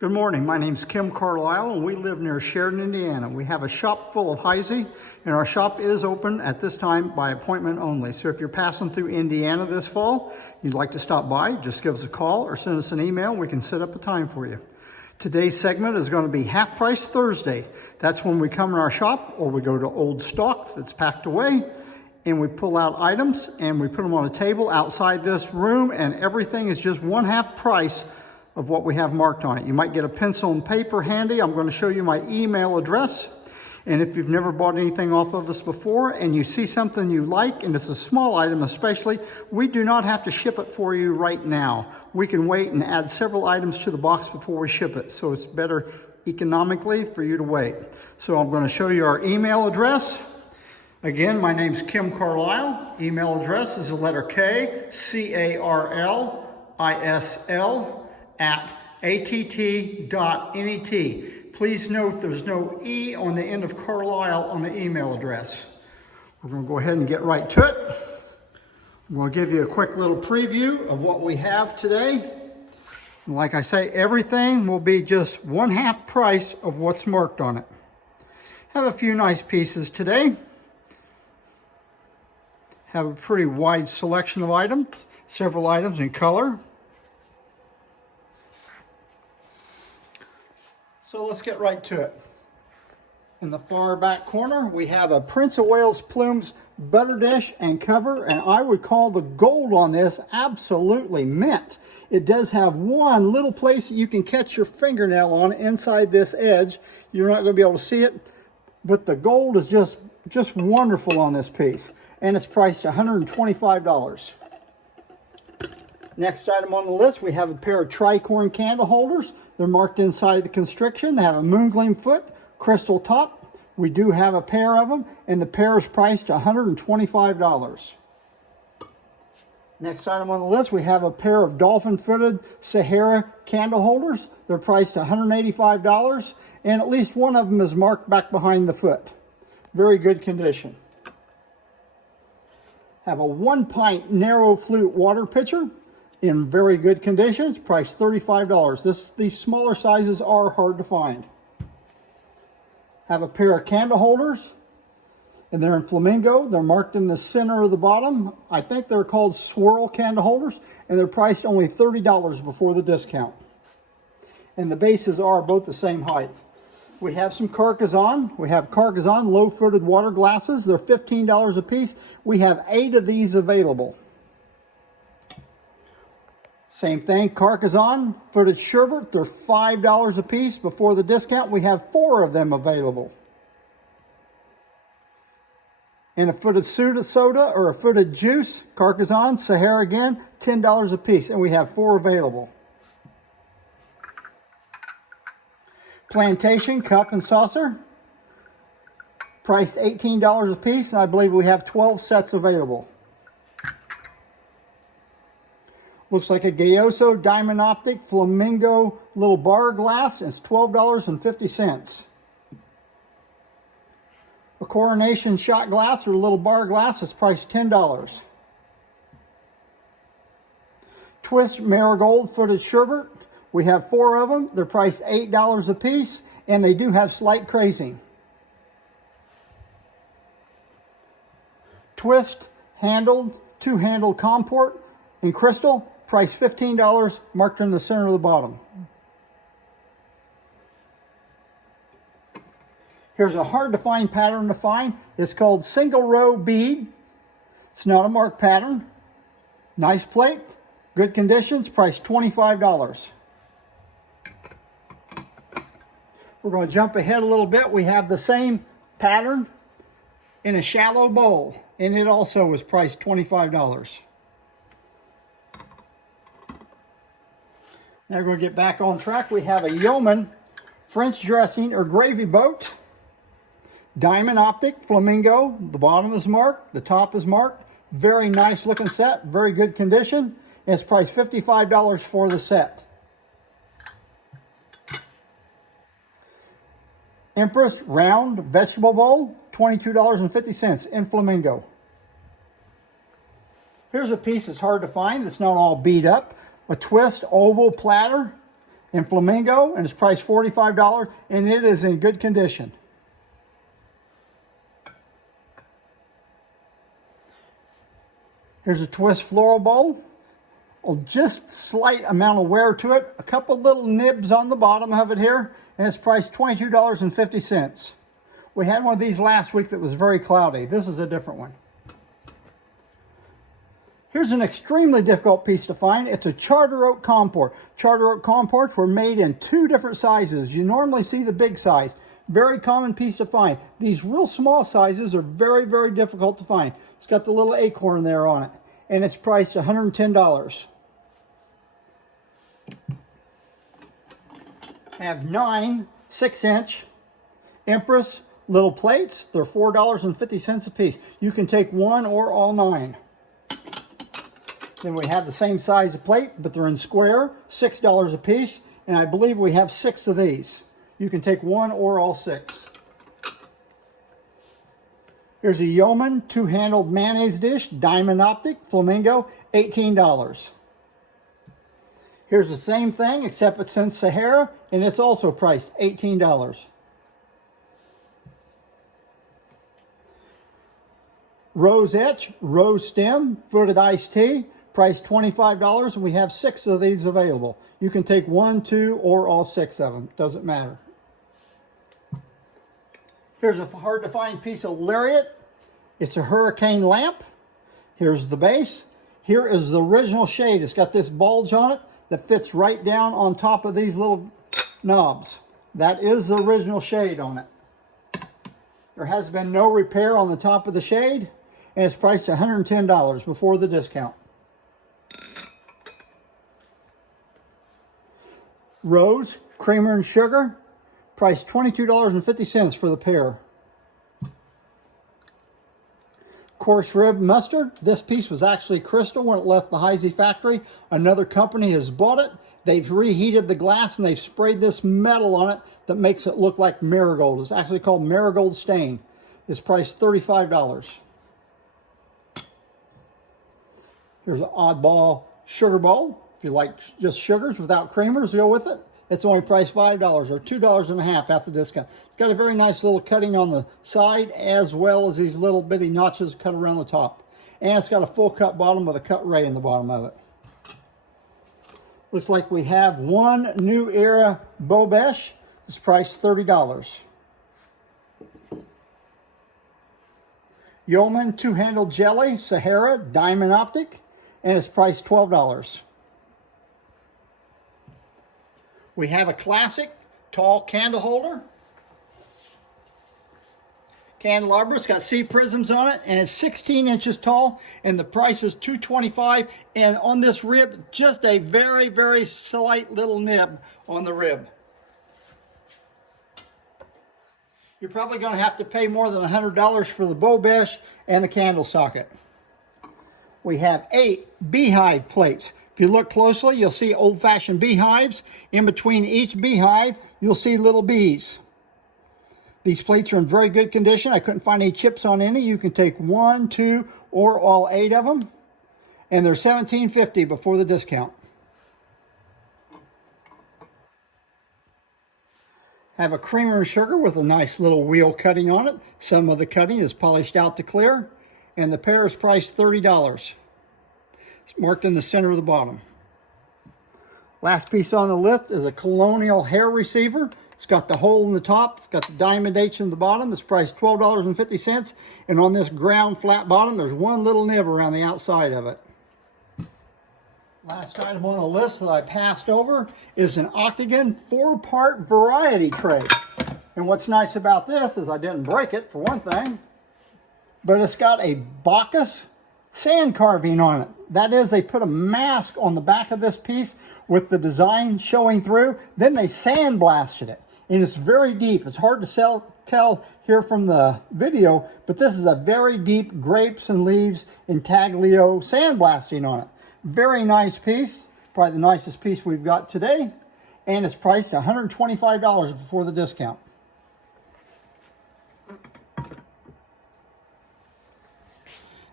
Good morning, my name's Kim Carlisle and we live near Sheridan, Indiana. We have a shop full of Heisey and our shop is open at this time by appointment only. So if you're passing through Indiana this fall, you'd like to stop by, just give us a call or send us an email. We can set up a time for you. Today's segment is going to be Half Price Thursday. That's when we come in our shop or we go to old stock that's packed away and we pull out items and we put them on a table outside this room and everything is just one half price of what we have marked on it. You might get a pencil and paper handy. I'm going to show you my email address. And if you've never bought anything off of us before and you see something you like, and it's a small item especially, we do not have to ship it for you right now. We can wait and add several items to the box before we ship it. So it's better economically for you to wait. So I'm going to show you our email address. Again, my name's Kim Carlisle. Email address is the letter K, CARLISL, at att.net. Please note there's no E on the end of Carlisle on the email address. We're going to go ahead and get right to it. I'm going to give you a quick little preview of what we have today. And like I say, everything will be just one half price of what's marked on it. Have a few nice pieces today. Have a pretty wide selection of items, several items in color. So let's get right to it. In the far back corner, we have a Prince of Wales Plumes butter dish and cover, and I would call the gold on this absolutely mint. It does have one little place that you can catch your fingernail on inside this edge. You're not going to be able to see it, but the gold is just wonderful on this piece, and it's priced $125. Next item on the list, we have a pair of tricorn candle holders. They're marked inside the constriction. They have a moongleam foot, crystal top. We do have a pair of them, and the pair is priced $125. Next item on the list, we have a pair of dolphin-footed Sahara candle holders. They're priced $185, and at least one of them is marked back behind the foot. Very good condition. Have a 1 pint narrow flute water pitcher in very good conditions, priced $35. These smaller sizes are hard to find. Have a pair of candle holders, and they're in flamingo. They're marked in the center of the bottom. I think they're called swirl candle holders, and they're priced only $30 before the discount. And the bases are both the same height. We have some Carcassonne. We have Carcassonne low-footed water glasses. They're $15 a piece. We have 8 of these available. Same thing, Carcassonne footed sherbet. They're $5 a piece before the discount. We have 4 of them available. And a footed soda or a footed juice, Carcassonne, Sahara again, $10 a piece, and we have 4 available. Plantation cup and saucer, priced $18 a piece, and I believe we have 12 sets available. Looks like a Gayoso Diamond Optic Flamingo little bar glass. It's $12.50. A Coronation shot glass or little bar glass is priced $10. Twist Marigold footed sherbet. We have 4 of them. They're priced $8 a piece, and they do have slight crazing. Twist handled, 2-handled comport in crystal, priced $15, marked in the center of the bottom. Here's a hard to find pattern to find. It's called single row bead. It's not a marked pattern. Nice plate, good conditions, priced $25. We're going to jump ahead a little bit. We have the same pattern in a shallow bowl, and it also was priced $25. Now we're going to get back on track. We have a Yeoman French dressing or gravy boat. Diamond Optic Flamingo. The bottom is marked. The top is marked. Very nice looking set. Very good condition. And it's priced $55 for the set. Empress round vegetable bowl. $22.50 in flamingo. Here's a piece that's hard to find. That's not all beat up. A twist oval platter in flamingo, and it's priced $45, and it is in good condition. Here's a twist floral bowl. Just slight amount of wear to it. A couple little nibs on the bottom of it here, and it's priced $22.50. We had one of these last week that was very cloudy. This is a different one. Here's an extremely difficult piece to find. It's a charter oak comport. Charter oak comports were made in two different sizes. You normally see the big size. Very common piece to find. These real small sizes are very, very difficult to find. It's got the little acorn there on it, and it's priced $110. I have 9 6-inch Empress little plates. They're $4.50 a piece. You can take one or all 9. Then we have the same size of plate, but they're in square, $6 a piece, and I believe we have 6 of these. You can take one or all 6. Here's a Yeoman 2-handled mayonnaise dish, diamond optic, flamingo, $18. Here's the same thing, except it's in Sahara, and it's also priced $18. Rose etch, rose stem, fruited iced tea, priced $25, and we have 6 of these available. You can take one, 2, or all 6 of them. Doesn't matter. Here's a hard to find piece of lariat. It's a hurricane lamp. Here's the base. Here is the original shade. It's got this bulge on it that fits right down on top of these little knobs. That is the original shade on it. There has been no repair on the top of the shade, and it's priced $110 before the discount. Rose, creamer and sugar, priced $22.50 for the pair. Coarse rib mustard. This piece was actually crystal when it left the Heisey factory. Another company has bought it. They've reheated the glass and they've sprayed this metal on it that makes it look like marigold. It's actually called marigold stain. It's priced $35. Here's an oddball sugar bowl. If you like just sugars without creamers, go with it. It's only priced $5 or $2.50 after discount. It's got a very nice little cutting on the side as well as these little bitty notches cut around the top. And it's got a full cut bottom with a cut ray in the bottom of it. Looks like we have one new era Bobesh. It's priced $30. Yeoman 2-handled jelly, Sahara, diamond optic, and it's priced $12. We have a classic tall candle holder. Candelabra, it's got C prisms on it, and it's 16 inches tall, and the price is $225. And on this rib, just a very, very slight little nib on the rib. You're probably going to have to pay more than $100 for the Bobesh and the candle socket. We have 8 Beehive plates. If you look closely, you'll see old-fashioned beehives. In between each beehive, you'll see little bees. These plates are in very good condition. I couldn't find any chips on any. You can take 1, 2, or all 8 of them. And they're $17.50 before the discount. Have a creamer and sugar with a nice little wheel cutting on it. Some of the cutting is polished out to clear. And the pair is priced $30. It's marked in the center of the bottom. Last piece on the list is a Colonial hair receiver. It's got the hole in the top. It's got the diamond H in the bottom. It's priced $12.50. And on this ground flat bottom, there's one little nib around the outside of it. Last item on the list that I passed over is an Octagon 4-part variety tray. And what's nice about this is I didn't break it, for one thing, but it's got a Bacchus sand carving on it. That is, they put a mask on the back of this piece with the design showing through. Then they sandblasted it. And it's very deep. It's hard to tell here from the video, but this is a very deep grapes and leaves intaglio sandblasting on it. Very nice piece. Probably the nicest piece we've got today. And it's priced $125 before the discount.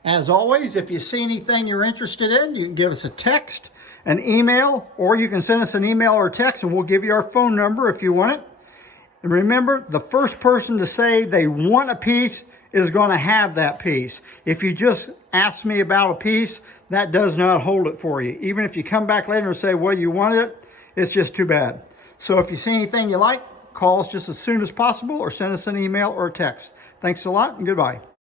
As always, if you see anything you're interested in, you can give us a text an email, or you can send us an email or text and we'll give you our phone number if you want it. And remember, the first person to say they want a piece is going to have that piece. If you just ask me about a piece, that does not hold it for you. Even if you come back later and say, well, you wanted it, it's just too bad. So if you see anything you like, call us just as soon as possible or send us an email or a text. Thanks a lot and goodbye.